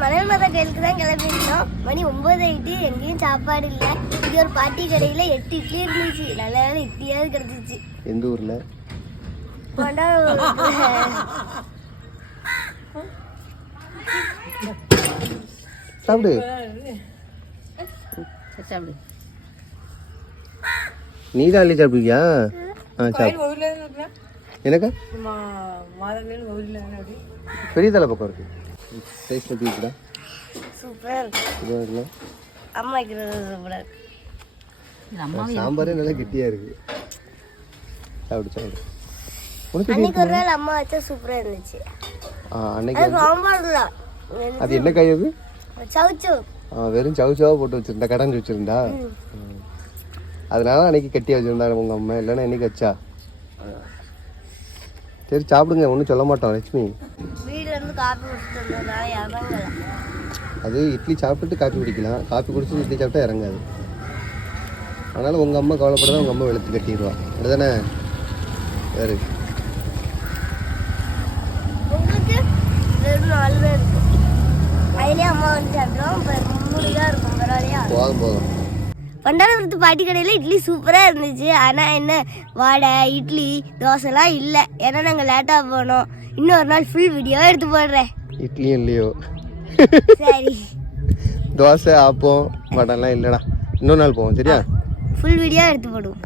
மணல் மர கோயிலுக்கு தான் கிளம்பிருந்தோம். மணி 9 ஆயிட்டு, எங்கேயும் சாப்பாடு இல்லை. இது ஒரு பாட்டி கடையில் 8 இட்லி இருந்துச்சு. நல்ல வேலை இட்லியாவது கிடைச்சிச்சு. எந்த ஊர்ல? சாப்பிடு சாப்பிடு. நீ தான் அள்ளி சாப்பிடுவியா? எனக்கு பெரிய தலை பக்கம் இருக்கு. சைஸ்ல எப்படி இருக்குடா? சூப்பர். அம்மா வைக்கிறது சூப்பரா. சாம்பாரே நல்லா கெட்டியா இருக்கு. சாப்பிடு சாப்பிடு. அன்னைக்கு ஒரு நாள் அம்மா வச்சா சூப்பரா இருந்துச்சு. அன்னைக்கு சாம்பார்ல அது என்ன காய் அது? சவுச்சோ. வெறும் சவுச்சோவா போட்டு வச்சிருந்தா, கடைஞ்சி வச்சிருந்தா. அதனால அன்னைக்கு கட்டி வச்சிருந்தாங்க உங்க அம்மா. இல்லைன்னா என்னைக்கு வச்சா? சரி சாப்பிடுங்க, ஒன்றும் சொல்ல மாட்டோம் லட்சுமி. வீடுல இருந்து காப்பி குடிச்சிட்டு வந்ததால இறங்கல. அது இட்லி சாப்பிட்டுட்டு காப்பி குடிக்கலாம். காப்பி குடிச்சிட்டு இட்லி சாப்பிட்டா இறங்காது. அதனால உங்க அம்மா கவலைப்படாத, உங்க அம்மா வெளுத்து கட்டிடுவா. அதுதானே? வேறு உங்களுக்கு வெறும் 4 பேர் இருக்கும். அதுலேயே அம்மா வந்து சாப்பிடுவோம். 3 தான் இருக்கும். பரவாயில்லையா? போதும் போதும். பண்டாரபுரத்து பாட்டி கடையில் இட்லி சூப்பராக இருந்துச்சு. ஆனால் என்ன, வடை இட்லி தோசைலாம் இல்லை. ஏன்னா நாங்கள் லேட்டாக போனோம். இன்னொரு நாள் ஃபுல் வீடியோ எடுத்து போடுறேன். இட்லியும் இல்லையோ? சரி. தோசை ஆப்பம் வடைலாம் இல்லைடா. இன்னொரு நாள் போவோம் சரியா? ஃபுல் வீடியோ எடுத்து போடுவோம்.